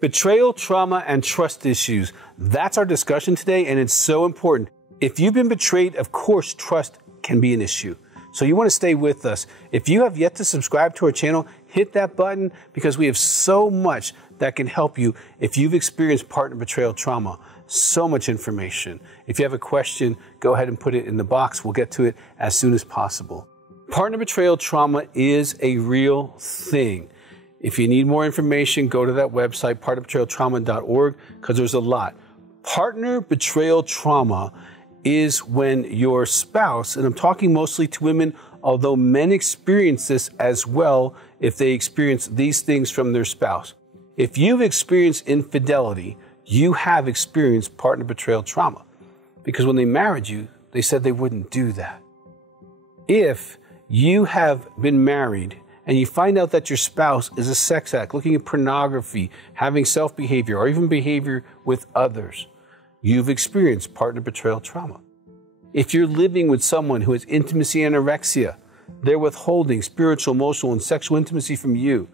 Betrayal, trauma, and trust issues. That's our discussion today, and it's so important. If you've been betrayed, of course, trust can be an issue. So you want to stay with us. If you have yet to subscribe to our channel, hit that button because we have so much that can help you if you've experienced partner betrayal trauma. So much information. If you have a question, go ahead and put it in the box. We'll get to it as soon as possible. Partner betrayal trauma is a real thing. If you need more information, go to that website, partnerbetrayaltrauma.org, because there's a lot. Partner betrayal trauma is when your spouse, and I'm talking mostly to women, although men experience this as well if they experience these things from their spouse. If you've experienced infidelity, you have experienced partner betrayal trauma, because when they married you, they said they wouldn't do that. If you have been married and you find out that your spouse is a sex addict, looking at pornography, having self-behavior, or even behavior with others, you've experienced partner betrayal trauma. If you're living with someone who has intimacy anorexia, they're withholding spiritual, emotional, and sexual intimacy from you.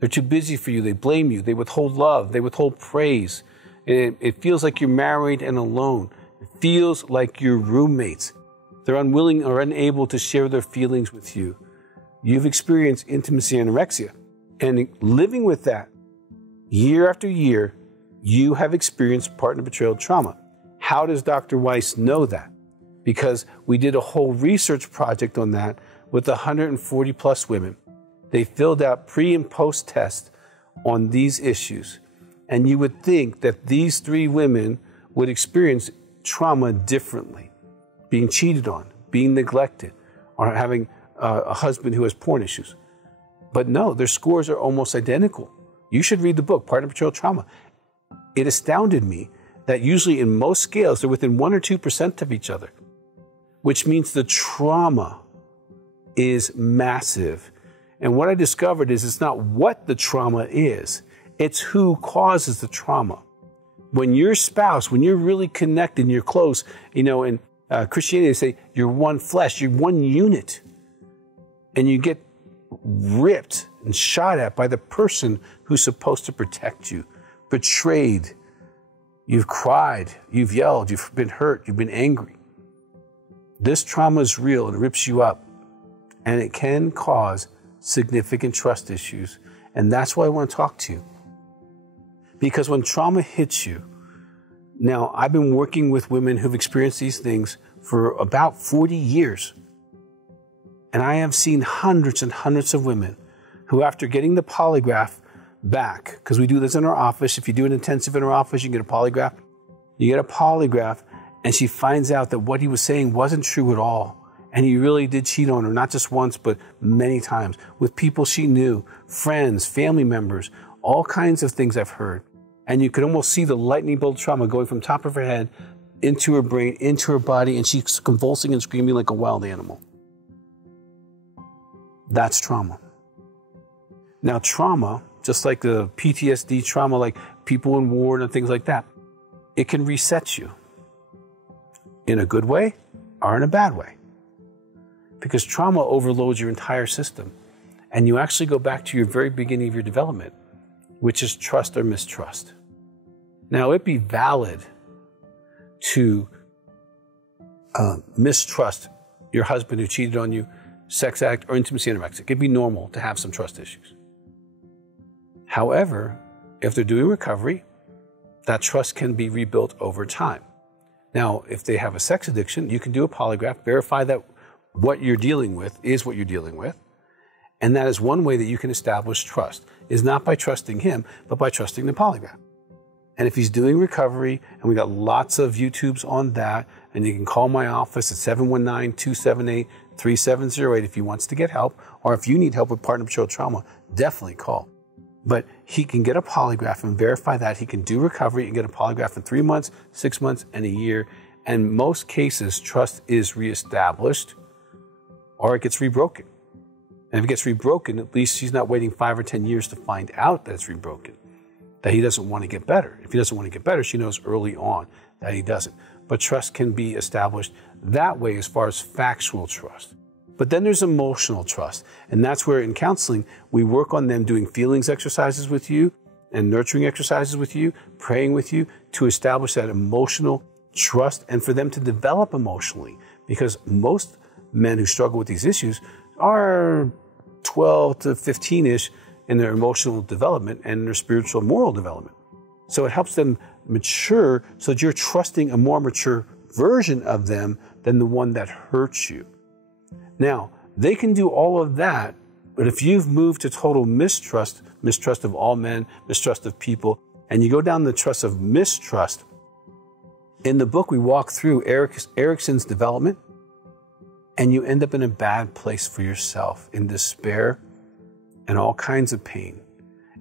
They're too busy for you. They blame you. They withhold love. They withhold praise. It feels like you're married and alone. It feels like you're roommates. They're unwilling or unable to share their feelings with you. You've experienced intimacy anorexia. And living with that year after year, you have experienced partner betrayal trauma. How does Dr. Weiss know that? Because we did a whole research project on that with 140 plus women. They filled out pre and post tests on these issues. And you would think that these 3 women would experience trauma differently. Being cheated on, being neglected, or having a husband who has porn issues. But no, their scores are almost identical. You should read the book, Partner Betrayal Trauma. It astounded me that usually in most scales, they're within 1 or 2% of each other, which means the trauma is massive. And what I discovered is it's not what the trauma is, it's who causes the trauma. When your spouse, when you're really connected and you're close, in Christianity, they say you're one flesh, you're one unit, and you get ripped and shot at by the person who's supposed to protect you, betrayed. You've cried, you've yelled, you've been hurt, you've been angry. This trauma is real and it rips you up, and it can cause significant trust issues. And that's why I want to talk to you. Because when trauma hits you, now I've been working with women who've experienced these things for about 40 years. And I have seen hundreds and hundreds of women who, after getting the polygraph back, because we do this in our office, if you do an intensive in our office, you get a polygraph. You get a polygraph, and she finds out that what he was saying wasn't true at all. And he really did cheat on her, not just once, but many times, with people she knew, friends, family members, all kinds of things I've heard. And you could almost see the lightning bolt trauma going from top of her head into her brain, into her body, and she's convulsing and screaming like a wild animal. That's trauma. Now, trauma, just like the PTSD trauma, like people in war and things like that, it can reset you in a good way or in a bad way. Because trauma overloads your entire system. And you actually go back to your very beginning of your development, which is trust or mistrust. Now, it'd be valid to mistrust your husband who cheated on you, sex addict, or intimacy anorexic. It'd be normal to have some trust issues. However, if they're doing recovery, that trust can be rebuilt over time. Now, if they have a sex addiction, you can do a polygraph, verify that what you're dealing with is what you're dealing with. And that is one way that you can establish trust, is not by trusting him, but by trusting the polygraph. And if he's doing recovery, and we got lots of YouTubes on that, and you can call my office at 719-278-3708 if he wants to get help, or if you need help with partner betrayal trauma, definitely call. But he can get a polygraph and verify that. He can do recovery and get a polygraph in 3 months, 6 months, and a year. And in most cases, trust is reestablished, or it gets rebroken. And if it gets rebroken, at least she's not waiting 5 or 10 years to find out that it's rebroken, that he doesn't want to get better. If he doesn't want to get better, she knows early on that he doesn't. But trust can be established that way as far as factual trust. But then there's emotional trust. And that's where in counseling, we work on them doing feelings exercises with you. and nurturing exercises with you, praying with you to establish that emotional trust and for them to develop emotionally. Because most men who struggle with these issues are 12 to 15-ish in their emotional development and their spiritual moral development. So it helps them mature so that you're trusting a more mature version of them than the one that hurts you. Now, they can do all of that, but if you've moved to total mistrust of all men, mistrust of people, and you go down the trust of mistrust, in the book we walk through Erickson's development, and you end up in a bad place for yourself, in despair and all kinds of pain.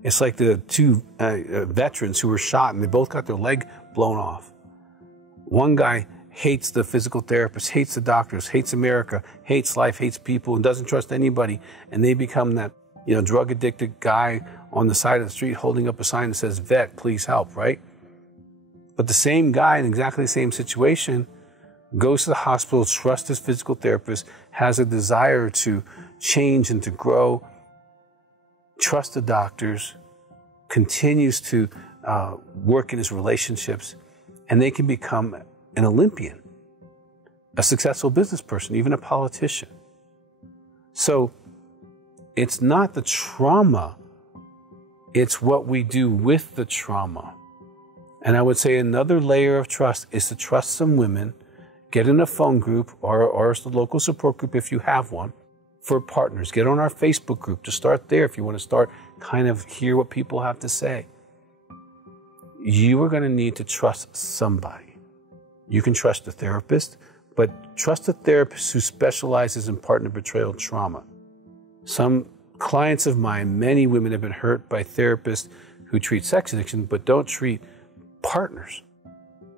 It's like the two veterans who were shot and they both got their leg blown off. One guy hates the physical therapist, hates the doctors, hates America, hates life, hates people, and doesn't trust anybody. And they become that, drug addicted guy on the side of the street holding up a sign that says, "Vet, please help," right? But the same guy in exactly the same situation goes to the hospital, trusts his physical therapist, has a desire to change and to grow, trust the doctors, continues to work in his relationships, and they can become an Olympian, a successful business person, even a politician. So it's not the trauma, it's what we do with the trauma. And I would say another layer of trust is to trust some women, get in a phone group or a local support group if you have one for partners. Get on our Facebook group to start there if you want to start kind of hear what people have to say. You are going to need to trust somebody. You can trust a therapist, but trust a therapist who specializes in partner betrayal trauma. Some clients of mine, many women have been hurt by therapists who treat sex addiction, but don't treat partners.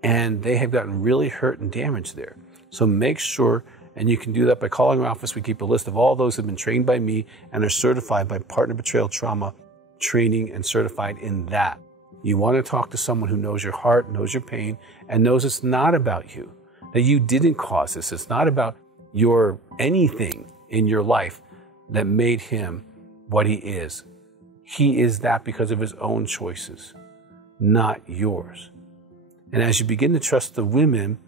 And they have gotten really hurt and damaged there. So make sure, and you can do that by calling our office. We keep a list of all those who have been trained by me and are certified by Partner Betrayal Trauma training and certified in that. You want to talk to someone who knows your heart, knows your pain, and knows it's not about you, that you didn't cause this. It's not about your anything in your life that made him what he is. He is that because of his own choices, not yours. And as you begin to trust the women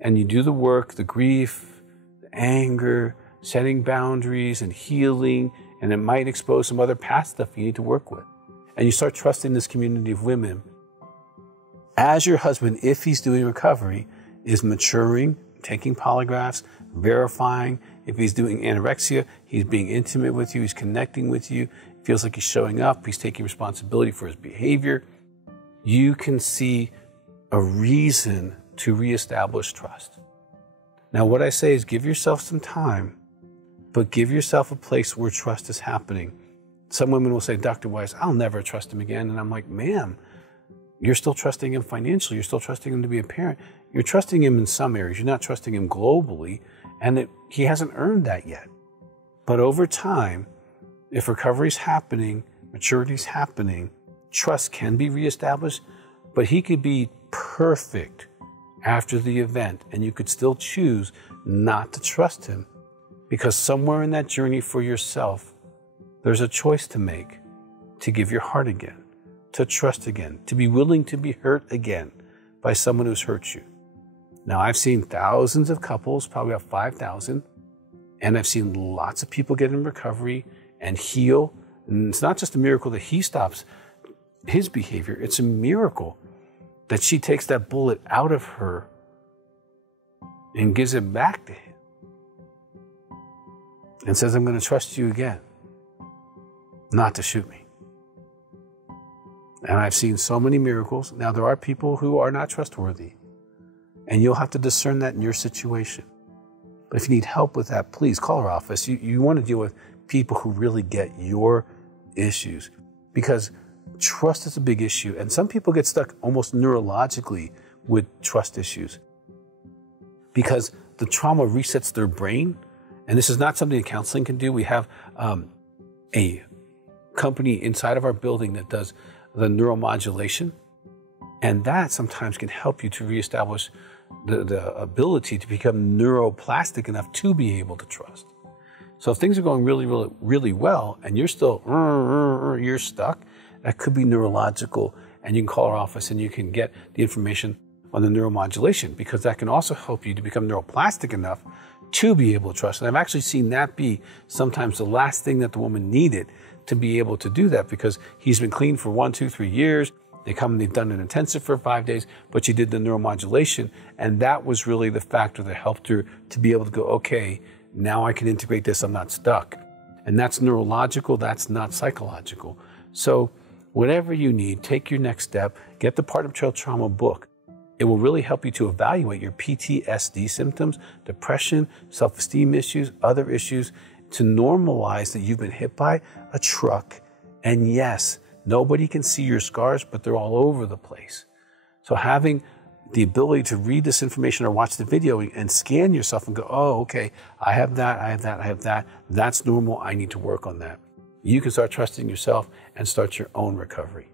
and you do the work, the grief, the anger, setting boundaries and healing, and it might expose some other past stuff you need to work with. And you start trusting this community of women. As your husband, if he's doing recovery, is maturing, taking polygraphs, verifying. If he's doing anorexia, he's being intimate with you, he's connecting with you, feels like he's showing up, he's taking responsibility for his behavior. You can see a reason to reestablish trust. Now, what I say is give yourself some time, but give yourself a place where trust is happening. Some women will say, "Dr. Weiss, I'll never trust him again." And I'm like, ma'am, you're still trusting him financially. You're still trusting him to be a parent. You're trusting him in some areas. You're not trusting him globally. And he hasn't earned that yet. But over time, if recovery is happening, maturity is happening, trust can be reestablished, but he could be perfect after the event, and you could still choose not to trust him, because somewhere in that journey for yourself, there's a choice to make to give your heart again, to trust again, to be willing to be hurt again by someone who's hurt you. Now, I've seen thousands of couples, probably about 5,000, and I've seen lots of people get in recovery and heal. And it's not just a miracle that he stops his behavior, it's a miracle that she takes that bullet out of her and gives it back to him and says, "I'm going to trust you again, not to shoot me." And I've seen so many miracles. Now, there are people who are not trustworthy, and you'll have to discern that in your situation. But if you need help with that, please call our office. You want to deal with people who really get your issues, because trust is a big issue. And some people get stuck almost neurologically with trust issues because the trauma resets their brain. And this is not something that counseling can do. We have a company inside of our building that does the neuromodulation. And that sometimes can help you to reestablish the ability to become neuroplastic enough to be able to trust. So if things are going really, really, really well and you're still, you're stuck, that could be neurological, and you can call our office and you can get the information on the neuromodulation, because that can also help you to become neuroplastic enough to be able to trust. And I've actually seen that be sometimes the last thing that the woman needed to be able to do that, because he's been clean for 1, 2, 3 years. They come and they've done an intensive for 5 days, but she did the neuromodulation, and that was really the factor that helped her to be able to go, okay, now I can integrate this, I'm not stuck. And that's neurological, that's not psychological. So whatever you need, take your next step, get the Partner Betrayal Trauma book. It will really help you to evaluate your PTSD symptoms, depression, self-esteem issues, other issues, to normalize that you've been hit by a truck. And yes, nobody can see your scars, but they're all over the place. So having the ability to read this information or watch the video and scan yourself and go, oh, okay, I have that, I have that, I have that. That's normal. I need to work on that. You can start trusting yourself and start your own recovery.